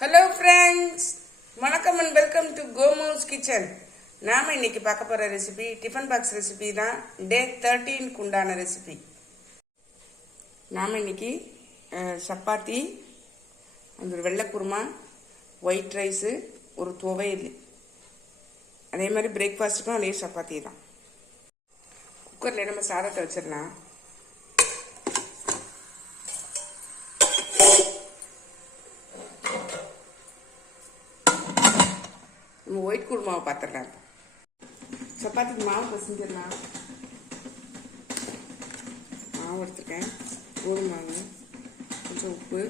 Hello friends, வணக்கம் and welcome to கோமோஸ் kitchen. நாம் இன்னைக்கு பார்க்க போகிற ரெசிபி டிஃபன் பாக்ஸ் ரெசிபி தான். டே 13க்கு உண்டான ரெசிபி. நாம் இன்னைக்கு சப்பாத்தி, ஒரு வெள்ளை குருமா, ஒயிட் ரைஸு, ஒரு துவையல், அதே மாதிரி பிரேக்ஃபாஸ்ட்டுக்கும் அதே சப்பாத்தி தான். குக்கரில் நம்ம சாதத்தை வச்சிடலாம். நம்ம ஒயிட் குருமாவை பார்த்துடலாம். சப்பாத்திக்கு மாவு பசஞ்சிடலாம். மாவு எடுத்துருக்கேன், கோதுமை மாவு, கொஞ்சம் உப்பு,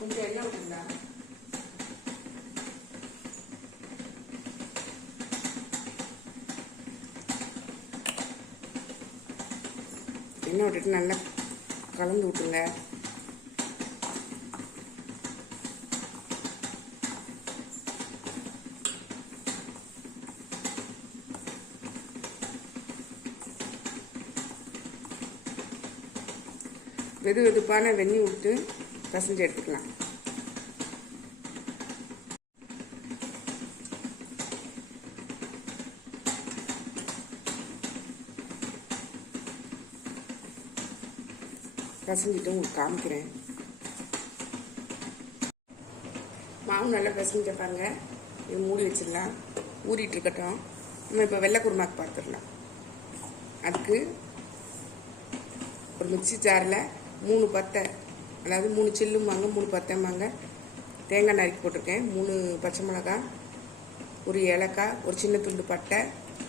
கொஞ்சம் எண்ணெய் விட்டுருந்தேன். எண்ணெய் விட்டுட்டு நல்லா கலந்து விட்டுருங்க. வெது வெதுப்பான வெந்நீர் விட்டு பசஞ்சு எடுத்துக்கலாம். பசஞ்சிட்டு உங்களுக்கு காமிக்கிறேன். மாவு நல்லா பசஞ்ச பாருங்க. இது மூடி வச்சிடலாம், ஊறிட்டு இருக்கட்டும். நம்ம இப்போ வெள்ளை குருமாக்கு பார்த்துடலாம். அதுக்கு ஒரு மிக்சி ஜாரில் 3 பத்தை, அதாவது 3 சில்லும்பாங்க, 3 பத்தைம்பாங்க, தேங்காய் நறுக்கி போட்டிருக்கேன், 3 பச்சை மிளகாய், ஒரு ஏலக்காய், ஒரு சின்ன துண்டு பட்டை,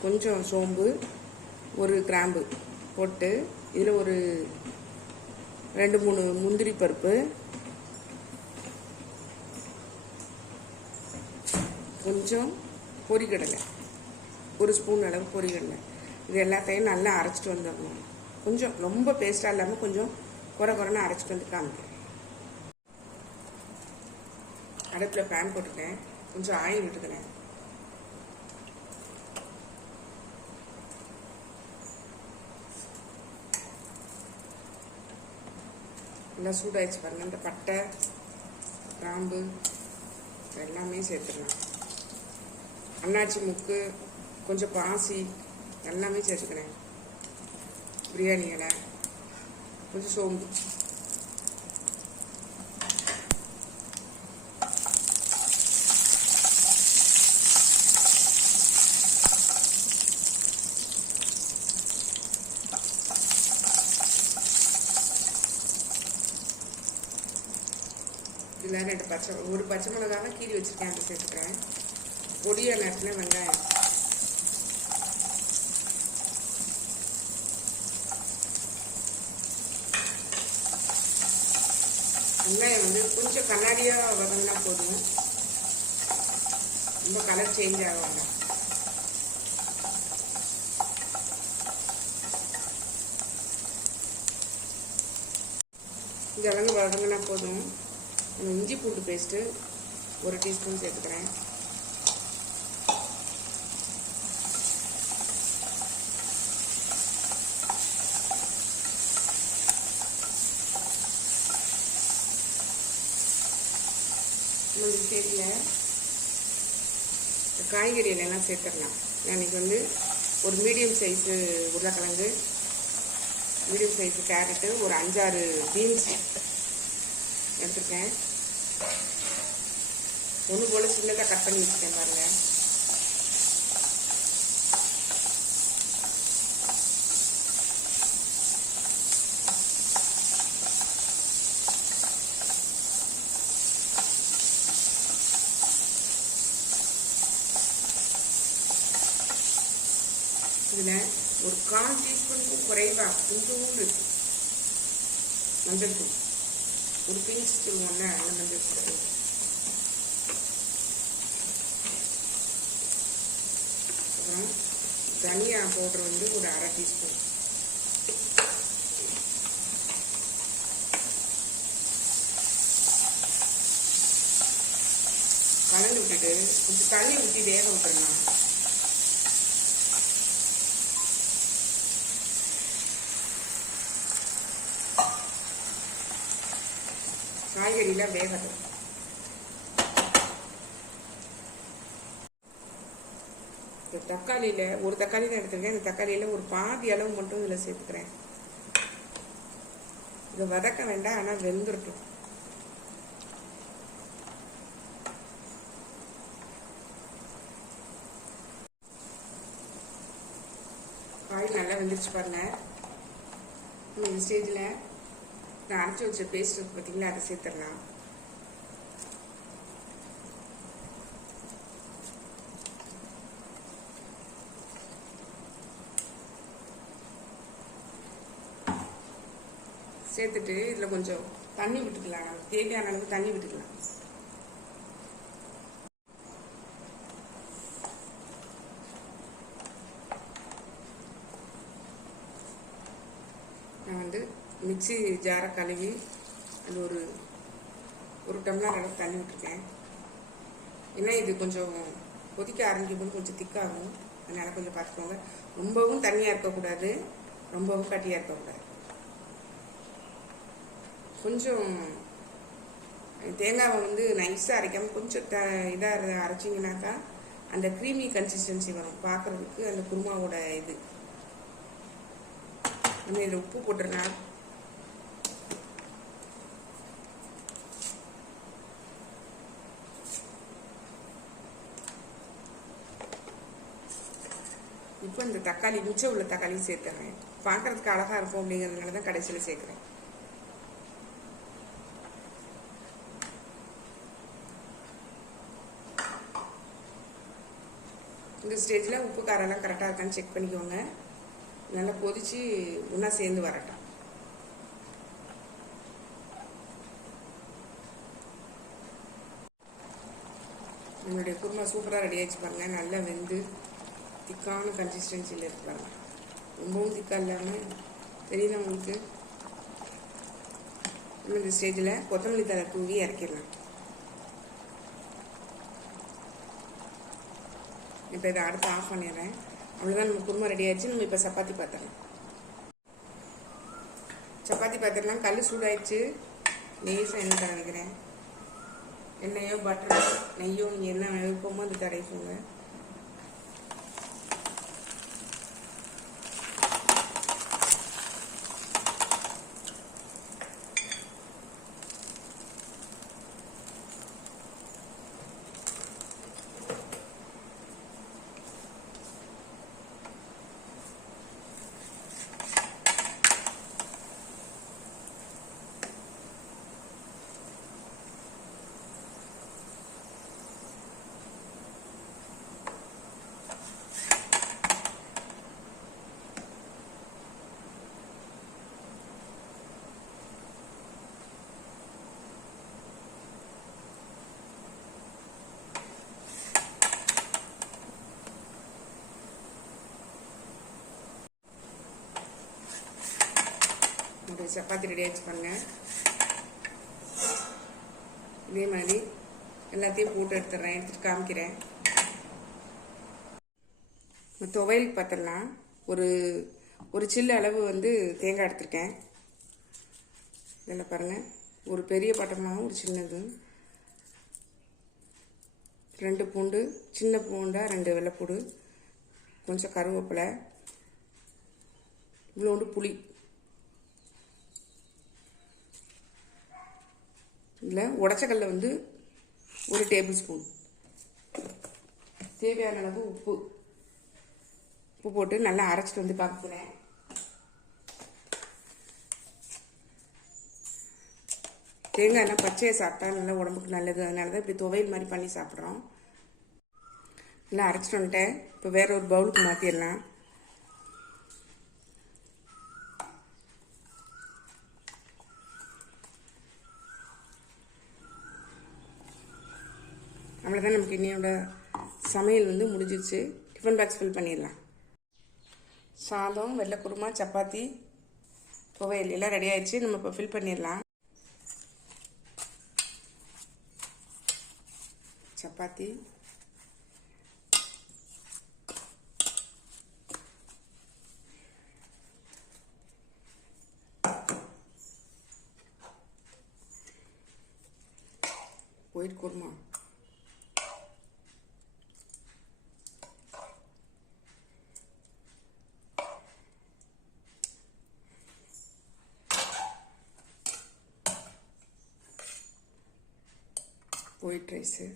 கொஞ்சம் சோம்பு, ஒரு கிராம்பு போட்டு இதில் ஒரு 2-3 முந்திரி பருப்பு, கொஞ்சம் பொரிகடலை, 1 ஸ்பூன் அளவு பொரிகடலை, இது எல்லாத்தையும் நல்லா அரைச்சிட்டு வந்துடணும். கொஞ்சம் ரொம்ப பேஸ்டாக இல்லாமல் கொஞ்சம் குறைன்னு அரைச்சிட்டு வந்து காமிக்கிறேன். அடுப்பில் பேன் போட்டுக்கிறேன், கொஞ்சம் ஆயில் விட்டுக்கிறேன். நல்லா சூடாயிடுச்சு பாருங்க. இந்த பட்டை, கிராம்பு எல்லாமே சேர்த்துக்கலாம். அன்னாச்சி முக்கு, கொஞ்சம் பாசி எல்லாமே சேர்த்துக்கிறேன். பிரியாணி இலை, கொஞ்சம் சோம்பு, இதில் 1 பச்சை மிளகாவை கீறி வச்சுருக்கேன், அதை சேர்த்துக்கிறேன். பொடிய நேரத்தில் வெங்காயம், வெங்காயம் வந்து கொஞ்சம் கண்ணாடியாக வதங்கினா போதும், ரொம்ப கலர் சேஞ்ச் ஆகாது. இந்த அளவு வதங்கினா போதும். இஞ்சி பூண்டு பேஸ்ட்டு 1 டீஸ்பூன் சேர்த்துக்கிறேன். இந்த ஸ்டேஜில் காய்கறிகளெல்லாம் சேர்த்துடலாம். நான் இன்றைக்கி வந்து ஒரு மீடியம் சைஸு உருளைக்கிழங்கு, மீடியம் சைஸு கேரட்டு, ஒரு 5-6 பீன்ஸ் எடுத்துருக்கேன். ஒன்று போல் சின்னதாக கட் பண்ணி வச்சுட்டேன் பாருங்கள். இதில் ஒரு 1/4 டீஸ்பூனுக்கும் குறைவாக கொஞ்சோண்டு இருக்கு மஞ்சள் தூள், ஒரு பிஞ்ச் சொல்லுவோம்ல, அந்த மஞ்சள் தூள். அப்புறம் தனியா பவுடர் வந்து ஒரு 1/2 டீஸ்பூன். கலந்து விட்டுட்டு கொஞ்சம் தண்ணி ஊற்றி வேக விட்டுறலாம். காய்கறிலாம் வேகட்டும். இந்த தக்காளியில் ஒரு தக்காளி தான் எடுத்துருக்கேன். இந்த தக்காளியில் ஒரு பாதி அளவு மட்டும் இதில் சேர்த்துக்கிறேன். இதை வதக்க வேண்டாம், ஆனால் வெந்துடட்டும். காய் நல்லா வெந்துருச்சு பாருங்க. இந்த ஸ்டேஜில் நான் அரைச்சி வச்ச பேஸ்ட் இருக்கு பார்த்தீங்களா, அதை சேர்த்துடலாம். சேர்த்துட்டு இதில் கொஞ்சம் தண்ணி விட்டுக்கலாம். நமக்கு தேவையான அளவுக்கு தண்ணி விட்டுக்கலாம். நான் வந்து மிக்சி ஜாரை கழுவி அது ஒரு டம்ளர் அளவுக்கு தண்ணி விட்டுருக்கேன். ஏன்னா இது கொஞ்சம் கொதிக்க ஆரம்பிக்கும் போது கொஞ்சம் திக்காகும். அதனால் கொஞ்சம் பார்த்துக்கோங்க. ரொம்பவும் தண்ணியாக இருக்கக்கூடாது, ரொம்பவும் கட்டியாக இருக்கக்கூடாது. கொஞ்சம் தேங்காவை வந்து நைஸாக அரைக்காமல் கொஞ்சம் இதாக அரைச்சிங்கனாக்கா அந்த க்ரீமி கன்சிஸ்டன்சி வரும் பார்க்குறதுக்கு. அந்த குருமாவோட இது நம்ம இதில் உப்பு போட்டுடலாம். இப்போ இந்த தக்காளி மிச்சம் உள்ள தக்காளியும் சேர்த்துறேன். பார்க்கறதுக்கு அழகாக இருக்கும் அப்படிங்கிறதுனால தான் கடைசியில் சேர்க்குறேன். இந்த ஸ்டேஜில் உப்பு காரெல்லாம் கரெக்டாக இருக்கான்னு செக் பண்ணிக்கோங்க. நல்லா கொதிச்சு ஒன்றா சேர்ந்து வரட்டும். என்னுடைய குருமா சூப்பராக ரெடி ஆகிடுச்சு பாருங்கள். நல்லா வெந்து திக்கான கன்சிஸ்டன்சியில் இருப்பாங்க. ரொம்பவும் திக்காக இல்லாமல் தெரியுது உங்களுக்கு. இந்த ஸ்டேஜில் கொத்தமல்லி தழை தூவி இறக்கிடலாம். இப்போ இதை அடுத்து ஆஃப் பண்ணிடுறேன். அவ்வளோதான், நம்ம குருமா ரெடி ஆயிடுச்சு. நம்ம இப்போ சப்பாத்தி பாத்திரலாம். சப்பாத்தி பாத்திரலாம் கல் சூடாயிடுச்சு. லேசாக எண்ணெய் தடவிக்கிறேன். எண்ணெயோ பட்டரோ நெய்யோ நீங்கள் என்ன விருப்பமோ அது தடவிக்கோங்க. ஒரு சப்பாத்தி ரெடி ஆகிடுச்சு பாருங்க. இதே மாதிரி எல்லாத்தையும் போட்டு எடுத்துடுறேன். எடுத்துட்டு காமிக்கிறேன். துவையலுக்கு பார்த்துடலாம். ஒரு சில்லு அளவு வந்து தேங்காய் எடுத்துருக்கேன். இதில் பாருங்கள், ஒரு பெரிய பட்டமாகவும் ஒரு சின்னது, 2 பூண்டு, சின்ன பூண்டா 2 வெள்ளைப்பூடு, கொஞ்சம் கருவேப்பிலை, இவ்வளோண்டு புளி. இதில் உடச்சக்கல்ல வந்து 1 டேபிள் ஸ்பூன், தேவையான அளவு உப்பு போட்டு நல்லா அரைச்சிட்டு வந்து பார்க்குறேன். தேங்காய்லாம் பச்சையை சாப்பிட்டா நல்லா உடம்புக்கு நல்லது. அதனால தான் இப்படி துவையல் மாதிரி பண்ணி சாப்பிட்றோம். நல்லா அரைச்சிட்டு வந்துட்டேன். இப்போ வேற ஒரு பவுலுக்கு மாற்றிடலாம். அவ்வளோதான், நமக்கு இன்னையோட சமையல் வந்து முடிஞ்சிருச்சு. டிஃபன் பாக்ஸ் ஃபில் பண்ணிடலாம். சாதம், வெள்ளை குருமா, சப்பாத்தி, துவையல் எல்லாம் ரெடி ஆயிடுச்சு. நம்ம இப்போ ஃபில் பண்ணிடலாம். சப்பாத்தி, குருமா. White rice.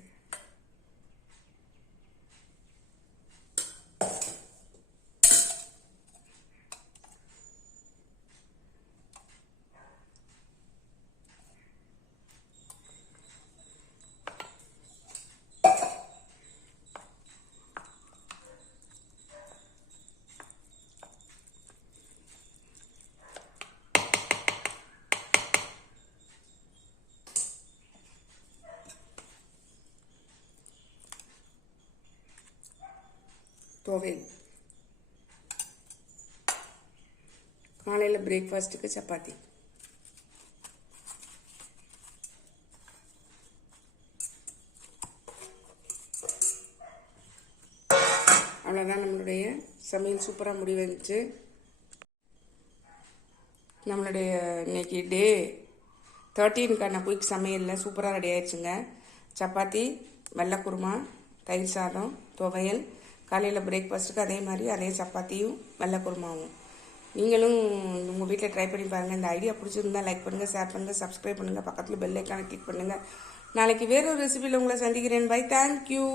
துவையல். காலையில் பிரேக்ஃபாஸ்ட்டுக்கு சப்பாத்தி. அவ்வளோதான், நம்மளுடைய சமையல் சூப்பராக முடிவந்துச்சு. நம்மளுடைய இன்னைக்கு டே 13க்கான குயிக் சமையலில் சூப்பராக ரெடி ஆயிடுச்சுங்க. சப்பாத்தி, வெள்ளை குருமா, தயிர் சாதம், துவையல். காலையில் பிரேக்ஃபாஸ்ட்டுக்கு அதே மாதிரி அதே சப்பாத்தியும் வெள்ளை குருமாவும். நீங்களும் உங்கள் வீட்டில் ட்ரை பண்ணி பாருங்கள். இந்த ஐடியா பிடிச்சிருந்தா லைக் பண்ணுங்கள், ஷேர் பண்ணுங்கள், சப்ஸ்கிரைப் பண்ணுங்கள், பக்கத்தில் பெல் ஐக்கானை கிளிக் பண்ணுங்கள். நாளைக்கு வேறொரு ரெசிபியில் உங்களை சந்திக்கிறேன். Bye, thank you.